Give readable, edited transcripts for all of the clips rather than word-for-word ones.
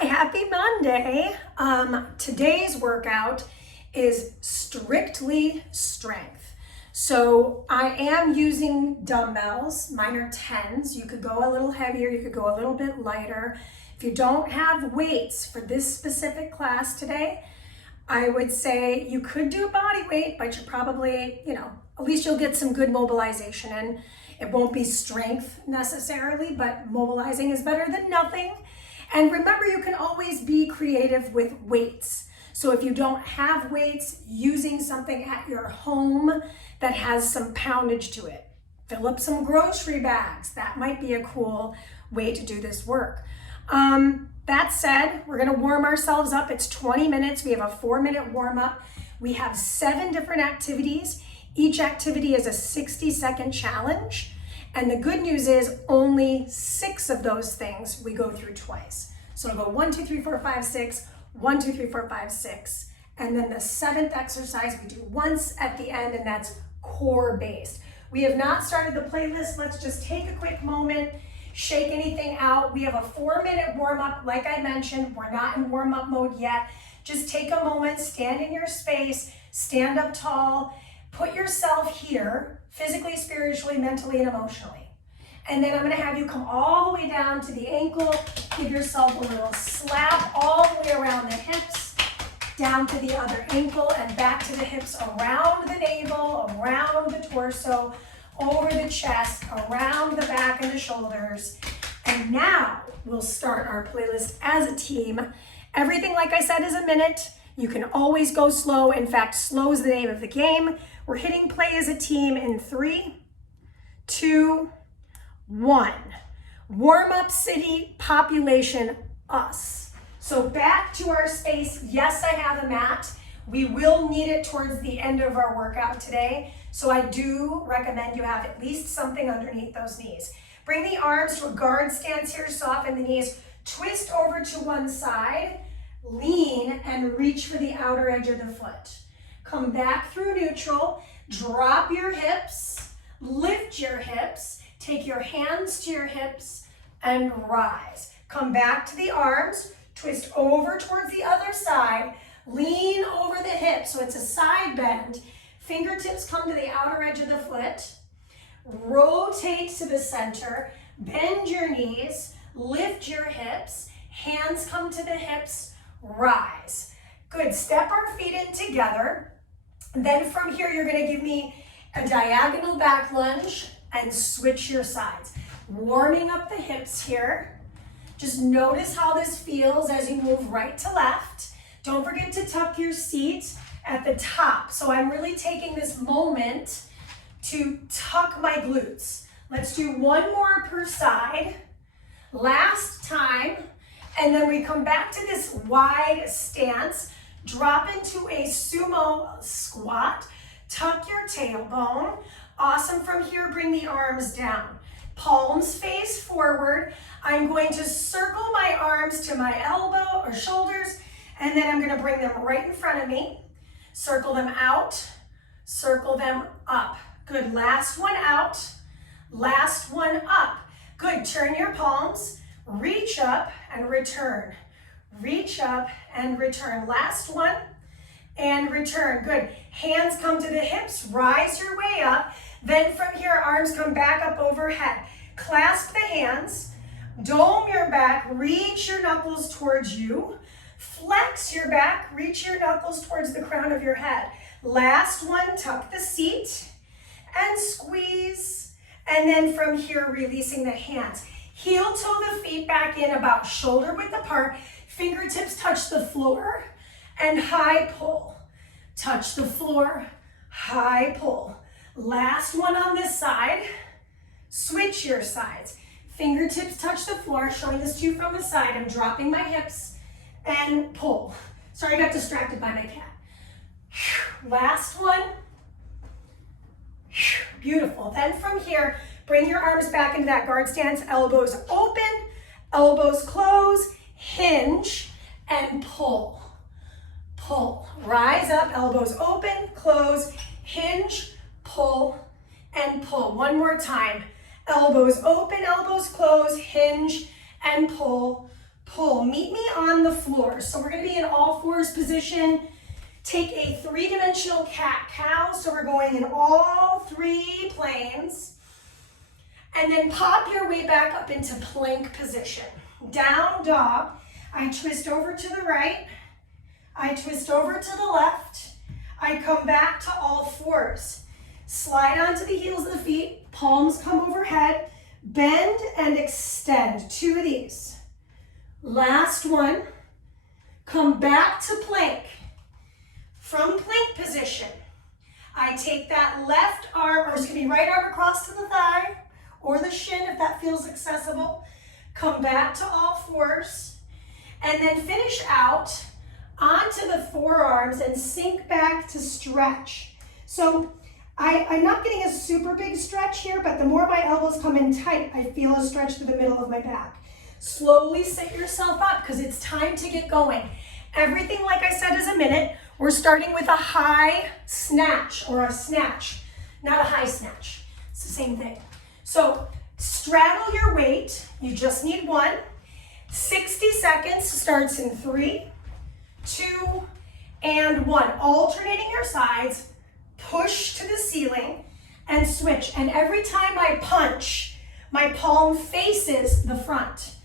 Hi, happy Monday. Today's workout is strictly strength. So I am using dumbbells. Mine are 10s. You could go a little heavier, you could go a little bit lighter. If you don't have weights for this specific class today, I would say you could do body weight, but you're probably, at least you'll get some good mobilization in. It won't be strength necessarily, but mobilizing is better than nothing. And remember, you can always be creative with weights. So if you don't have weights, using something at your home that has some poundage to it. Fill up some grocery bags. That might be a cool way to do this work. That said, we're gonna warm ourselves up. It's 20 minutes. We have a 4-minute warm up. We have 7 different activities. Each activity is a 60-second challenge. And the good news is only 6 of those things we go through twice. So I'll go 1, 2, 3, 4, 5, 6, 1, 2, 3, 4, 5, 6. And then the 7th exercise we do once at the end, and that's core based. We have not started the playlist. Let's just take a quick moment, shake anything out. We have a 4-minute warm up. Like I mentioned, we're not in warm up mode yet. Just take a moment, stand in your space, stand up tall, put yourself here, physically, spiritually, mentally, and emotionally. And then I'm gonna have you come all the way down to the ankle, give yourself a little slap all the way around the hips, down to the other ankle, and back to the hips, around the navel, around the torso, over the chest, around the back and the shoulders. And now we'll start our playlist as a team. Everything, like I said, is a minute. You can always go slow. In fact, slow is the name of the game. We're hitting play as a team in 3, 2, 1. Warm up city, population, us. So back to our space. Yes, I have a mat. We will need it towards the end of our workout today. So I do recommend you have at least something underneath those knees. Bring the arms to a guard stance here, soften the knees, twist over to one side, lean and reach for the outer edge of the foot. Come back through neutral, drop your hips, lift your hips, take your hands to your hips and rise. Come back to the arms, twist over towards the other side, lean over the hips, so it's a side bend. Fingertips come to the outer edge of the foot, rotate to the center, bend your knees, lift your hips, hands come to the hips, rise. Good, step our feet in together. Then from here, you're gonna give me a diagonal back lunge and switch your sides. Warming up the hips here. Just notice how this feels as you move right to left. Don't forget to tuck your seat at the top. So I'm really taking this moment to tuck my glutes. Let's do 1 more per side. Last time. And then we come back to this wide stance. Drop into a sumo squat. Tuck your tailbone. Awesome. From here, bring the arms down. Palms face forward. I'm going to circle my arms to my elbow or shoulders, and then I'm going to bring them right in front of me. Circle them out. Circle them up. Good. Last one out. Last one up. Good. Turn your palms. Reach up and return. Reach up and return. Last one and return. Good. Hands come to the hips. Rise your way up. Then from here, arms come back up overhead. Clasp the hands. Dome your back. Reach your knuckles towards you. Flex your back. Reach your knuckles towards the crown of your head. Last one, tuck the seat and squeeze. And then from here, releasing the hands. Heel toe the feet back in about shoulder width apart. Fingertips touch the floor and high pull. Touch the floor, high pull. Last one on this side. Switch your sides. Fingertips touch the floor, showing this to you from the side. I'm dropping my hips and pull. Sorry, I got distracted by my cat. Last one. Beautiful. Then from here, bring your arms back into that guard stance. Elbows open, elbows close, hinge, and pull. Pull. Rise up, elbows open, close, hinge, pull, and pull. One more time. Elbows open, elbows close, hinge, and pull, pull. Meet me on the floor. So we're gonna be in all fours position. Take a three-dimensional cat-cow. So we're going in all three planes. And then pop your way back up into plank position. Down dog. I twist over to the right. I twist over to the left. I come back to all fours. Slide onto the heels of the feet. Palms come overhead. Bend and extend. 2 of these. Last one. Come back to plank. From plank position, I take that left arm, or it's gonna be right arm across to the thigh, or the shin if that feels accessible. Come back to all fours, and then finish out onto the forearms and sink back to stretch. So I'm not getting a super big stretch here, but the more my elbows come in tight, I feel a stretch through the middle of my back. Slowly sit yourself up because it's time to get going. Everything, like I said, is a minute. We're starting with a high snatch or a snatch, not a high snatch. It's the same thing. So straddle your weight. You just need one. 60 seconds starts in 3, 2, and 1. Alternating your sides, push to the ceiling and switch. And every time I punch, my palm faces the front.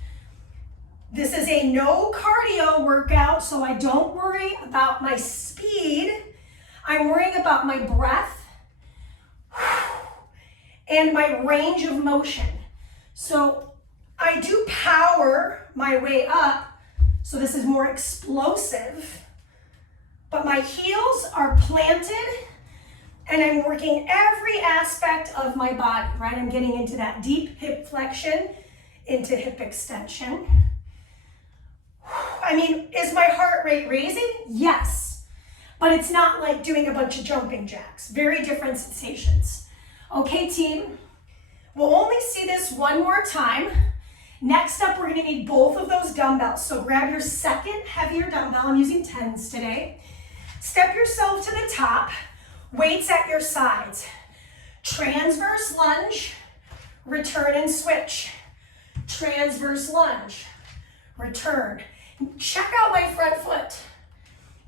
This is a no cardio workout, so I don't worry about my speed. I'm worrying about my breath and my range of motion. So I do power my way up, so this is more explosive, but my heels are planted and I'm working every aspect of my body, right? I'm getting into that deep hip flexion, into hip extension. I mean, is my heart rate raising? Yes, but it's not like doing a bunch of jumping jacks. Very different sensations. Okay, team, we'll only see this one more time. Next up, we're gonna need both of those dumbbells. So grab your second heavier dumbbell. I'm using 10s today. Step yourself to the top, weights at your sides. Transverse lunge, return and switch. Transverse lunge, return. Check out my front foot.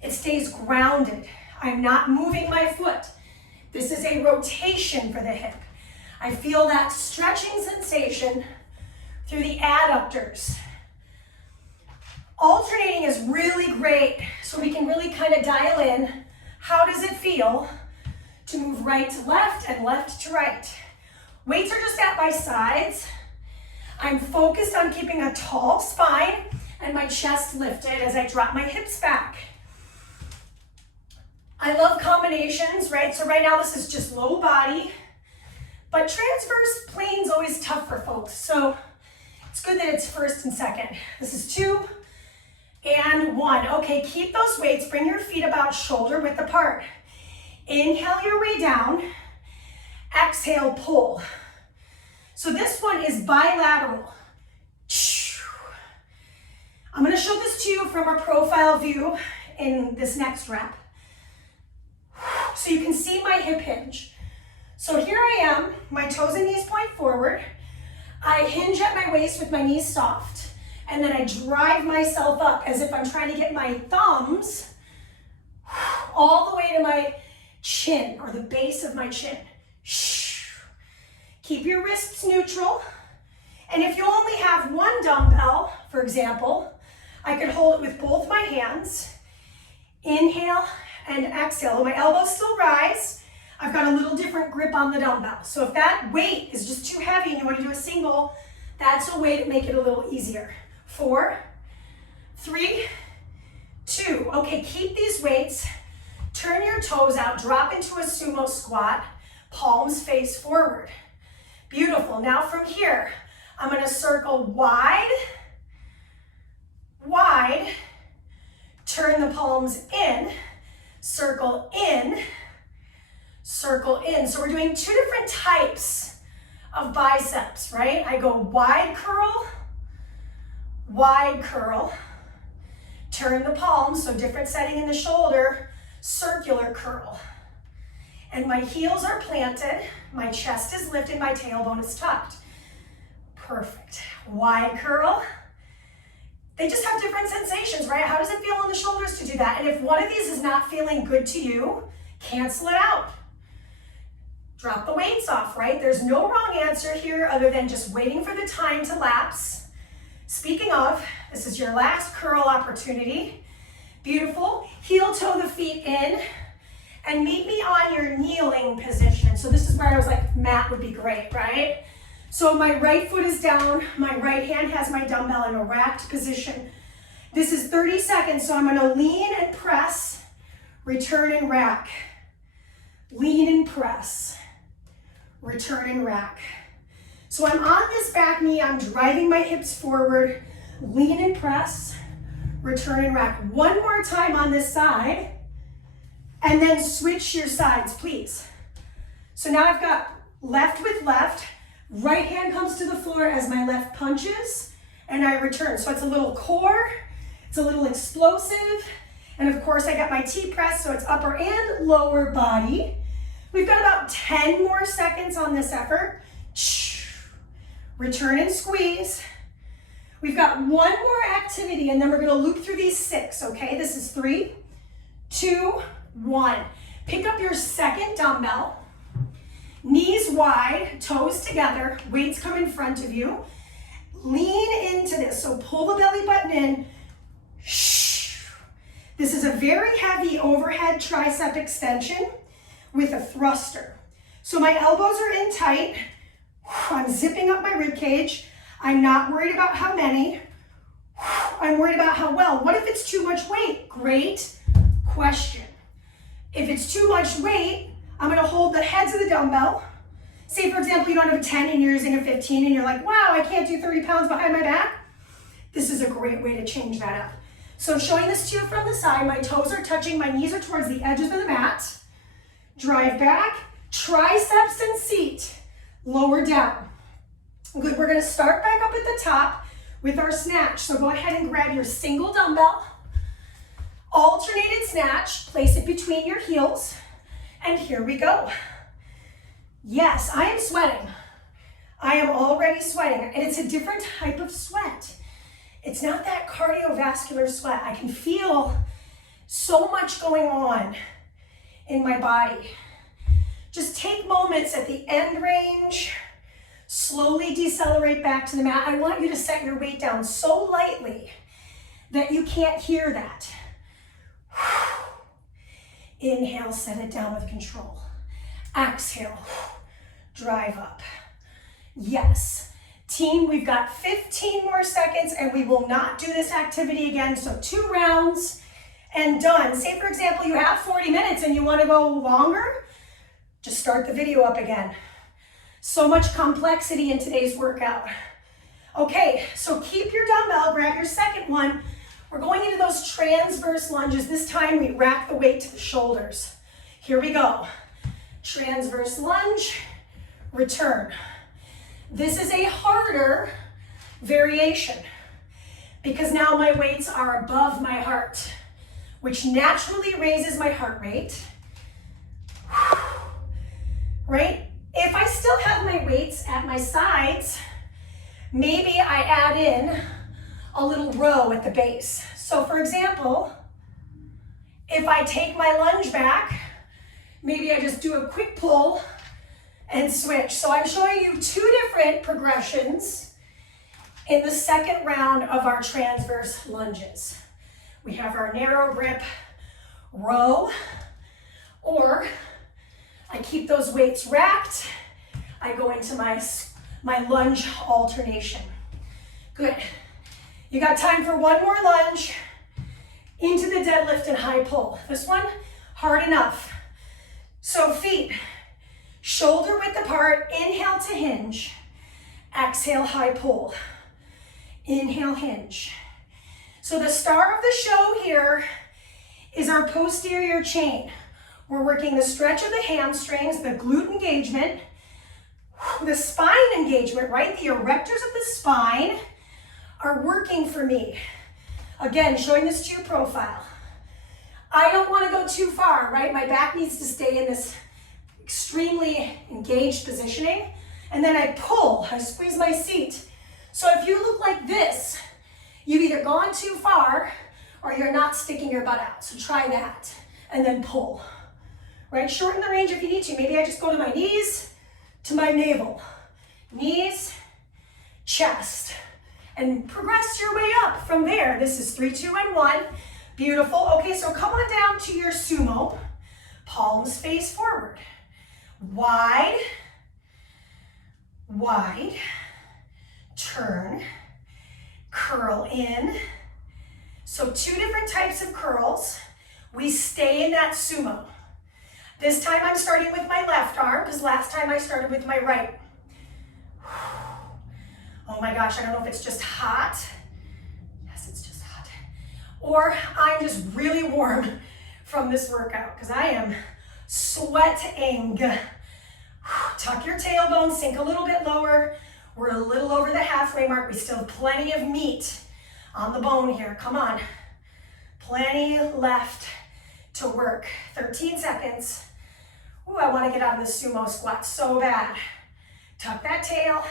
It stays grounded. I'm not moving my foot. This is a rotation for the hip. I feel that stretching sensation through the adductors. Alternating is really great, so we can really kind of dial in. How does it feel to move right to left and left to right? Weights are just at my sides. I'm focused on keeping a tall spine and my chest lifted as I drop my hips back. I love combinations, right? So right now this is just low body, but transverse plane's always tough for folks. So it's good that it's first and second. This is 2 and 1. Okay, keep those weights, bring your feet about shoulder width apart. Inhale your way down, exhale, pull. So this one is bilateral. I'm gonna show this to you from a profile view in this next rep. So you can see my hip hinge. So here I am, my toes and knees point forward. I hinge at my waist with my knees soft, and then I drive myself up as if I'm trying to get my thumbs all the way to my chin, or the base of my chin. Keep your wrists neutral. And if you only have one dumbbell, for example, I could hold it with both my hands. Inhale and exhale. When my elbows still rise, I've got a little different grip on the dumbbell. So if that weight is just too heavy and you want to do a single, that's a way to make it a little easier. 4, 3, 2. Okay, keep these weights. Turn your toes out, drop into a sumo squat, palms face forward. Beautiful. Now from here, I'm going to circle wide, wide, turn the palms in, circle in, circle in. So we're doing 2 different types of biceps, right? I go wide curl, turn the palms, so different setting in the shoulder, circular curl. And my heels are planted, my chest is lifted, my tailbone is tucked. Perfect. Wide curl, they just have different sensations, right? How does it feel on the shoulders to do that? And if one of these is not feeling good to you, cancel it out. Drop the weights off, right? There's no wrong answer here other than just waiting for the time to lapse. Speaking of, this is your last curl opportunity. Beautiful. Heel toe the feet in and meet me on your kneeling position. So this is where I was like, mat would be great, right? So my right foot is down, my right hand has my dumbbell in a racked position. This is 30 seconds, so I'm gonna lean and press, return and rack. Lean and press, return and rack. So I'm on this back knee, I'm driving my hips forward, lean and press, return and rack. One more time on this side, and then switch your sides, please. So now I've got left with left, right hand comes to the floor as my left punches, and I return. So it's a little core, it's a little explosive, and of course I got my T-press, so it's upper and lower body. We've got about 10 more seconds on this effort. Return and squeeze. We've got one more activity, and then we're gonna loop through these 6, okay? This is 3, 2, 1. Pick up your second dumbbell, knees wide, toes together, weights come in front of you. Lean into this, so pull the belly button in. This is a very heavy overhead tricep extension with a thruster. So my elbows are in tight. I'm zipping up my rib cage. I'm not worried about how many. I'm worried about how well. What if it's too much weight? Great question. If it's too much weight, I'm gonna hold the heads of the dumbbell. Say for example, you don't have a 10 and you're using a 15 and you're like, wow, I can't do 30 pounds behind my back. This is a great way to change that up. So showing this to you from the side, my toes are touching, my knees are towards the edges of the mat. Drive back, triceps and seat, lower down. Good, we're gonna start back up at the top with our snatch. So go ahead and grab your single dumbbell, alternated snatch, place it between your heels, and here we go. Yes, I am sweating. I am already sweating, and it's a different type of sweat. It's not that cardiovascular sweat. I can feel so much going on in my body. Just take moments at the end range, slowly decelerate back to the mat. I want you to set your weight down so lightly that you can't hear that. Inhale, set it down with control. Exhale, drive up. Yes. Team, we've got 15 more seconds and we will not do this activity again. So 2 rounds and done. Say for example, you have 40 minutes and you want to go longer, just start the video up again. So much complexity in today's workout. Okay, so keep your dumbbell, grab your second one. We're going into those transverse lunges. This time we rack the weight to the shoulders. Here we go. Transverse lunge, return. This is a harder variation because now my weights are above my heart, which naturally raises my heart rate, right? If I still have my weights at my sides, maybe I add in a little row at the base. So for example, if I take my lunge back, maybe I just do a quick pull and switch. So I'm showing you 2 different progressions in the second round of our transverse lunges. We have our narrow grip row, or I keep those weights racked. I go into my lunge alternation. Good. You got time for one more lunge into the deadlift and high pull. This one, hard enough. So feet shoulder width apart, inhale to hinge, exhale, high pull, inhale, hinge. So the star of the show here is our posterior chain. We're working the stretch of the hamstrings, the glute engagement, the spine engagement, right? The erectors of the spine are working for me. Again, showing this to you profile. I don't want to go too far, right? My back needs to stay in this extremely engaged positioning, and then I pull, I squeeze my seat. So if you look like this, you've either gone too far or you're not sticking your butt out. So try that and then pull, right? Shorten the range if you need to. Maybe I just go to my knees, to my navel, knees, chest, and progress your way up from there. This is 3, 2, and 1. Beautiful. Okay, so come on down to your sumo. Palms face forward. Wide, wide, turn, curl in. So 2 different types of curls. We stay in that sumo. This time I'm starting with my left arm because last time I started with my right. Oh my gosh, I don't know if it's just hot. Yes, it's just hot. Or I'm just really warm from this workout because I am sweating. Tuck your tailbone, sink a little bit lower. We're a little over the halfway mark. We still have plenty of meat on the bone here. Come on. Plenty left to work. 13 seconds. Ooh, I want to get out of the sumo squat so bad. Tuck that tail.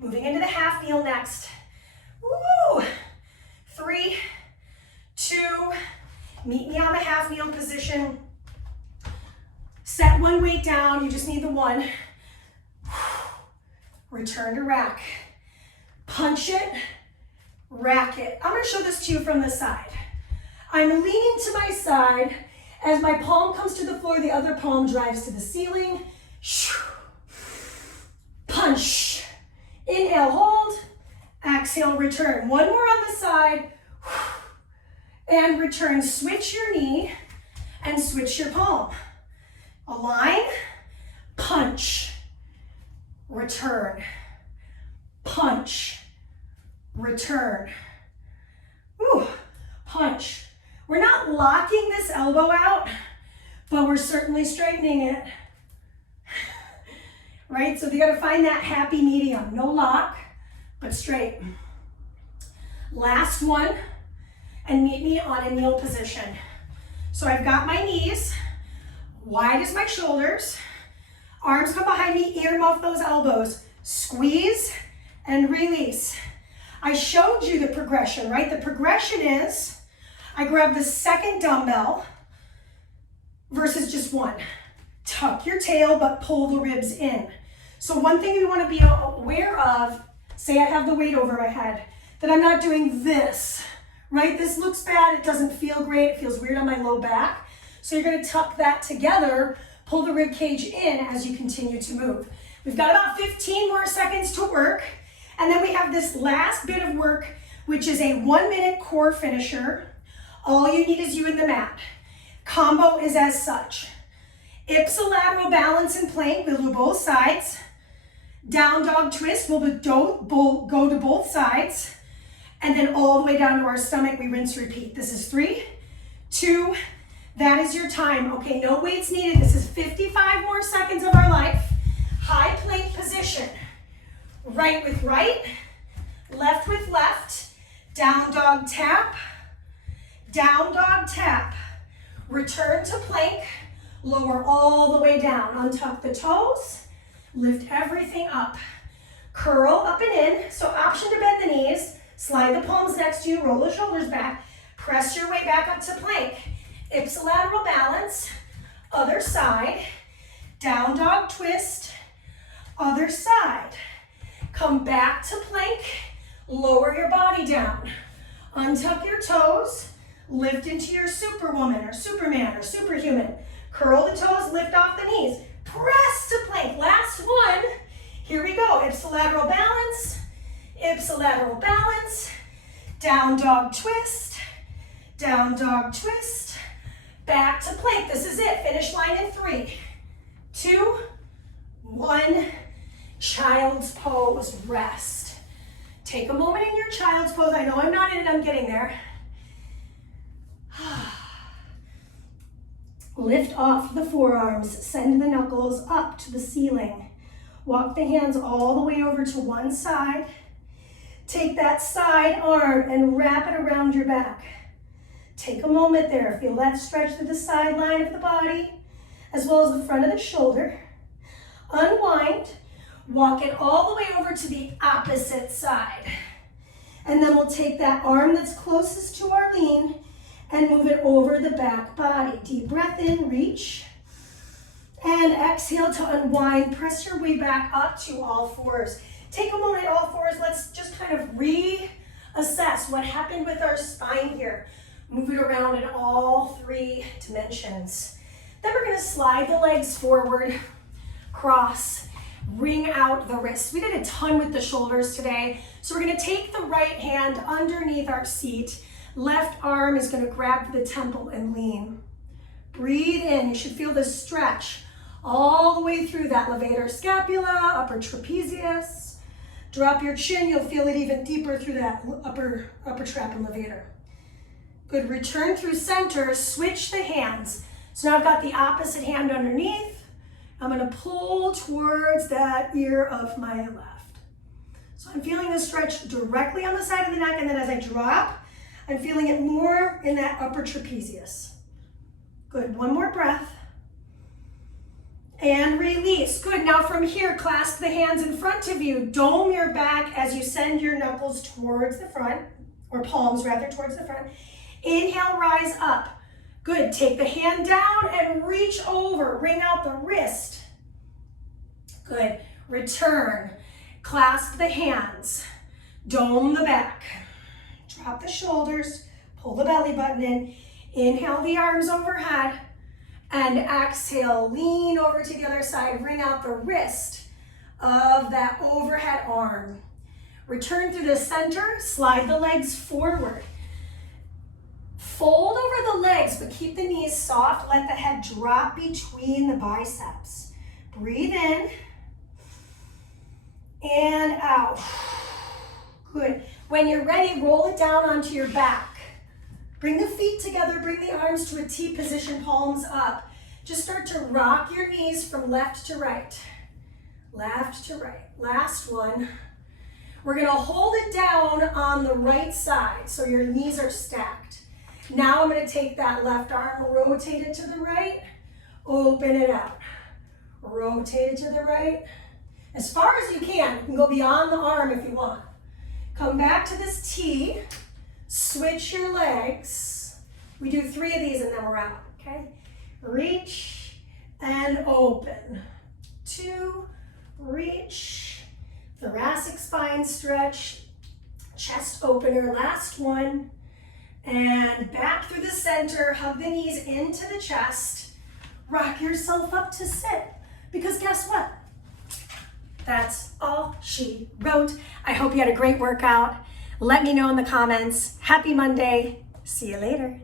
Moving into the half kneel next. Woo! 3, 2, meet me on the half kneel position. Set one weight down, you just need the one. Return to rack. Punch it, rack it. I'm gonna show this to you from the side. I'm leaning to my side. As my palm comes to the floor, the other palm drives to the ceiling. Punch. Inhale, hold. Exhale, return. One more on the side. And return. Switch your knee and switch your palm. Align. Punch. Return. Punch. Return. Ooh, punch. We're not locking this elbow out, but we're certainly straightening it. Right? So you gotta find that happy medium. No lock, but straight. Last one, and meet me on a kneel position. So I've got my knees, wide as my shoulders, arms come behind me, earmuff those elbows, squeeze and release. I showed you the progression, right? The progression is, I grab the second dumbbell versus just one. Tuck your tail, but pull the ribs in. So one thing we want to be aware of, say I have the weight over my head, that I'm not doing this, right? This looks bad, it doesn't feel great, it feels weird on my low back. So you're going to tuck that together, pull the rib cage in as you continue to move. We've got about 15 more seconds to work, and then we have this last bit of work, which is a 1-minute core finisher. All you need is you and the mat. Combo is as such. Ipsilateral balance in plank, we'll do both sides. Down dog twist, we'll go to both sides. And then all the way down to our stomach, we rinse, repeat. This is 3, 2, that is your time. Okay, no weights needed. This is 55 more seconds of our life. High plank position. Right with right, left with left. Down dog tap, down dog tap. Return to plank. Lower all the way down, untuck the toes, lift everything up. Curl up and in, so option to bend the knees, slide the palms next to you, roll the shoulders back, press your way back up to plank. Ipsilateral balance, other side, down dog twist, other side. Come back to plank, lower your body down. Untuck your toes, lift into your superwoman or superman or superhuman. Curl the toes, lift off the knees. Press to plank. Last one. Here we go. Ipsilateral balance. Ipsilateral balance. Down dog twist. Down dog twist. Back to plank. This is it. Finish line in 3, 2, 1. Child's pose. Rest. Take a moment in your child's pose. I know I'm not in it. I'm getting there. Lift off the forearms, send the knuckles up to the ceiling. Walk the hands all the way over to one side. Take that side arm and wrap it around your back. Take a moment there. Feel that stretch through the side line of the body, as well as the front of the shoulder. Unwind, walk it all the way over to the opposite side. And then we'll take that arm that's closest to our lean and move it over the back body. Deep breath in, reach. And exhale to unwind. Press your way back up to all fours. Take a moment, all fours. Let's just kind of reassess what happened with our spine here. Move it around in all 3 dimensions. Then we're gonna slide the legs forward, cross, wring out the wrists. We did a ton with the shoulders today. So we're gonna take the right hand underneath our seat. Left arm is gonna grab the temple and lean. Breathe in, you should feel this stretch all the way through that levator scapula, upper trapezius. Drop your chin, you'll feel it even deeper through that upper trap and levator. Good, return through center, switch the hands. So now I've got the opposite hand underneath. I'm gonna pull towards that ear of my left. So I'm feeling the stretch directly on the side of the neck, and then as I drop, I'm feeling it more in that upper trapezius. Good, one more breath. And release. Good, now from here, clasp the hands in front of you. Dome your back as you send your knuckles towards the front, or palms rather, towards the front. Inhale, rise up. Good, take the hand down and reach over. Wring out the wrist. Good, return. Clasp the hands. Dome the back. Drop the shoulders. Pull the belly button in. Inhale the arms overhead. And exhale, lean over to the other side. Wring out the wrist of that overhead arm. Return through the center. Slide the legs forward. Fold over the legs, but keep the knees soft. Let the head drop between the biceps. Breathe in and out. Good. When you're ready, roll it down onto your back. Bring the feet together, bring the arms to a T position, palms up. Just start to rock your knees from left to right. Left to right. Last one. We're gonna hold it down on the right side so your knees are stacked. Now I'm gonna take that left arm, rotate it to the right, open it out. Rotate it to the right. As far as you can go beyond the arm if you want. Come back to this T, switch your legs. We do 3 of these and then we're out, okay? Reach and open. 2, reach, thoracic spine stretch, chest opener, last one. And back through the center, hug the knees into the chest. Rock yourself up to sit. Because guess what? That's all she wrote. I hope you had a great workout. Let me know in the comments. Happy Monday. See you later.